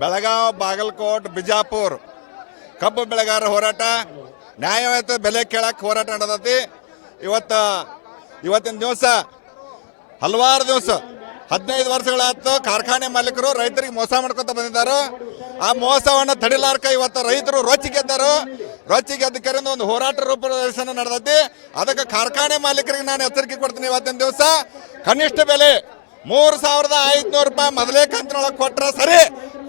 ಬೆಳಗಾವ್, ಬಾಗಲಕೋಟ್, ಬಿಜಾಪುರ್. ಕಬ್ಬು ಬೆಳೆಗಾರರ ಹೋರಾಟ. ನ್ಯಾಯಯುತ ಬೆಲೆ ಕೇಳಕ್ಕೆ ಹೋರಾಟ ನಡೆದತಿ. ಇವತ್ತ, ಇವತ್ತಿನ ದಿವಸ, ಹಲವಾರು ದಿವಸ, ಹದಿನೈದು ವರ್ಷಗಳಾಯ್ತು ಕಾರ್ಖಾನೆ ಮಾಲೀಕರು ರೈತರಿಗೆ ಮೋಸ ಮಾಡ್ಕೊತ ಬಂದಿದ್ದಾರೆ. ಆ ಮೋಸವನ್ನು ತಡಿಲಾರ್ಕ ಇವತ್ತು ರೈತರು ರೊಚ್ಚಿಗೆದ್ದರು ರೊಚ್ಚಿಗೆದ್ದಕರಿಂದ ಒಂದು ಹೋರಾಟ ರೂಪದರ್ಶನ ನಡೆದತಿ. ಅದಕ್ಕೆ ಕಾರ್ಖಾನೆ ಮಾಲೀಕರಿಗೆ ನಾನು ಎಚ್ಚರಿಕೆ ಕೊಡ್ತೀನಿ ಇವತ್ತಿನ ದಿವಸ. ಕನಿಷ್ಠ ಬೆಲೆ ಮೂರು ಸಾವಿರದ ಐದುನೂರು ರೂಪಾಯಿ ಮೊದಲೇ ಕಂತಿನೊಳಗೆ ಕೊಟ್ರ ಸರಿ.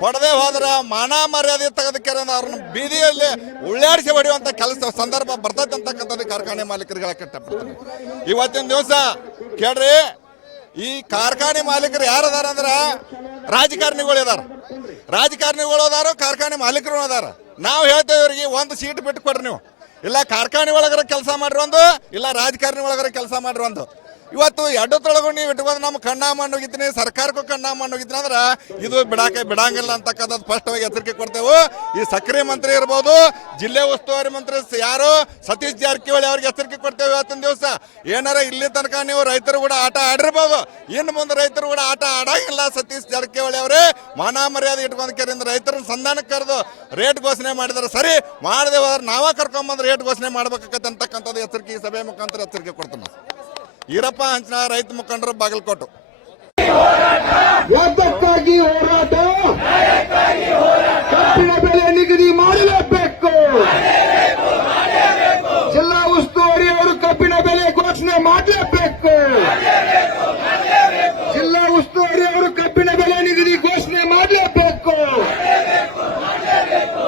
ಕೊಡದೆ ಹೋದ್ರೆ ಮಾನ ಮರ್ಯಾದೆ ತೆಗೆದಕ್ಕೆ ಅವ್ರನ್ನ ಬೀದಿಯಲ್ಲಿ ಉಳ್ಳಾಡಿಸಿ ಹೊಡೆಯುವಂಥ ಕೆಲಸ ಸಂದರ್ಭ ಬರ್ತೈತೆ ಅಂತಕ್ಕಂಥದ್ದು ಕಾರ್ಖಾನೆ ಮಾಲೀಕರಿಗೆ ಇಷ್ಟಪಡ್ತಾರೆ ಇವತ್ತಿನ ದಿವಸ ಕೇಳ್ರಿ, ಈ ಕಾರ್ಖಾನೆ ಮಾಲೀಕರು ಯಾರು ಅದಾರ ಅಂದ್ರ ರಾಜಕಾರಣಿಗಳು ಇದಾರ. ರಾಜಕಾರಣಿಗಳು ಅದಾರ ಕಾರ್ಖಾನೆ ಮಾಲೀಕರು ಅದಾರ. ನಾವು ಹೇಳ್ತೇವೆ ಇವ್ರಿಗೆ ಒಂದು ಸೀಟ್ ಬಿಟ್ಟು ಕೊಡ್ರಿ ನೀವು. ಇಲ್ಲ ಕಾರ್ಖಾನೆ ಒಳಗರ ಕೆಲಸ ಮಾಡ್ರಿ ಒಂದು, ಇಲ್ಲ ರಾಜಕಾರಣಿ ಒಳಗರ ಕೆಲಸ ಮಾಡ್ರಿ ಒಂದು. ಇವತ್ತು ಎಡ್ಡತೊಳಗು ನೀವು ಇಟ್ಕೊಂಡು ನಮ್ಮ ಕಣ್ಣ ಮಣ್ಣೋಗಿದ್ದೀನಿ ಸರ್ಕಾರಕ್ಕೂ ಕಣ್ಣ ಮಣ್ಣೋಗಿದ್ದೀನಿ ಅಂದ್ರೆ ಇದು ಬಿಡಾಕೆ ಬಿಡಂಗಿಲ್ಲ ಅಂತಕ್ಕಂಥದ್ದು ಸ್ಪಷ್ಟವಾಗಿ ಎಚ್ಚರಿಕೆ ಕೊಡ್ತೇವೆ. ಈ ಸಕ್ರಿಯ ಮಂತ್ರಿ ಇರ್ಬೋದು, ಜಿಲ್ಲೆ ಉಸ್ತುವಾರಿ ಮಂತ್ರಿ ಯಾರು? ಸತೀಶ್ ಜಾರಕಿಹೊಳಿ ಅವ್ರಿಗೆ ಎಚ್ಚರಿಕೆ ಕೊಡ್ತೇವೆ ಇವತ್ತಿನ ದಿವಸ. ಏನಾರ ಇಲ್ಲಿ ತನಕ ನೀವು ರೈತರು ಕೂಡ ಆಟ ಆಡಿರ್ಬೋದು. ಇನ್ನು ಮುಂದೆ ರೈತರು ಕೂಡ ಆಟ ಆಡಂಗಿಲ್ಲ ಸತೀಶ್ ಜಾರಕಿಹೊಳಿ ಅವರೇ. ಮಾನ ಮರ್ಯಾದೆ ಇಟ್ಕೊಂಡು ಕೇರಿಂದ ರೈತರನ್ನ ಸಂಧಾನಕ್ಕೆ ಕರೆದು ರೇಟ್ ಘೋಷಣೆ ಮಾಡಿದ್ರೆ ಸರಿ, ಮಾಡದೆ ಹೋದ್ರೆ ನಾವೇ ಕರ್ಕೊಂಬಂದು ರೇಟ್ ಘೋಷಣೆ ಮಾಡ್ಬೇಕಾಗತ್ತೆ ಎಚ್ಚರಿಕೆ ಈ ಸಭೆ ಮುಖಾಂತರ ಎಚ್ಚರಿಕೆ ಕೊಡ್ತೀನಿ. ಈರಪ್ಪ ಅಂಚನ ರೈತ ಮುಖಂಡರು ಬಾಗಲಕೋಟು. ಯಾತಕ್ಕಾಗಿ ಹೋರಾಟ? ಕಬ್ಬಿನ ಬೆಲೆ ನಿಗದಿ ಮಾಡಲೇಬೇಕು. ಜಿಲ್ಲಾ ಉಸ್ತುವಾರಿ ಅವರು ಕಬ್ಬಿನ ಬೆಲೆ ಘೋಷಣೆ ಮಾಡಲೇಬೇಕು. ಜಿಲ್ಲಾ ಉಸ್ತುವಾರಿ ಅವರು ಕಬ್ಬಿನ ಬೆಲೆ ನಿಗದಿ ಘೋಷಣೆ ಮಾಡಲೇಬೇಕು.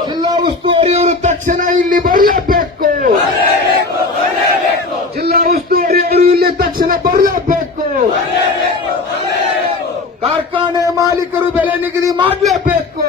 ಜಿಲ್ಲಾ ಉಸ್ತುವಾರಿ ಅವರು ತಕ್ಷಣ ಇಲ್ಲಿ ಬರಲೇಬೇಕು ಜಿಲ್ಲಾ ಉಸ್ತುವಾರಿ ಅವರು ತಕ್ಷಣ ಬರಲೇಬೇಕು ಕಾರ್ಖಾನೆ ಮಾಲೀಕರು ಬೆಲೆ ನಿಗದಿ ಮಾಡಲೇಬೇಕು.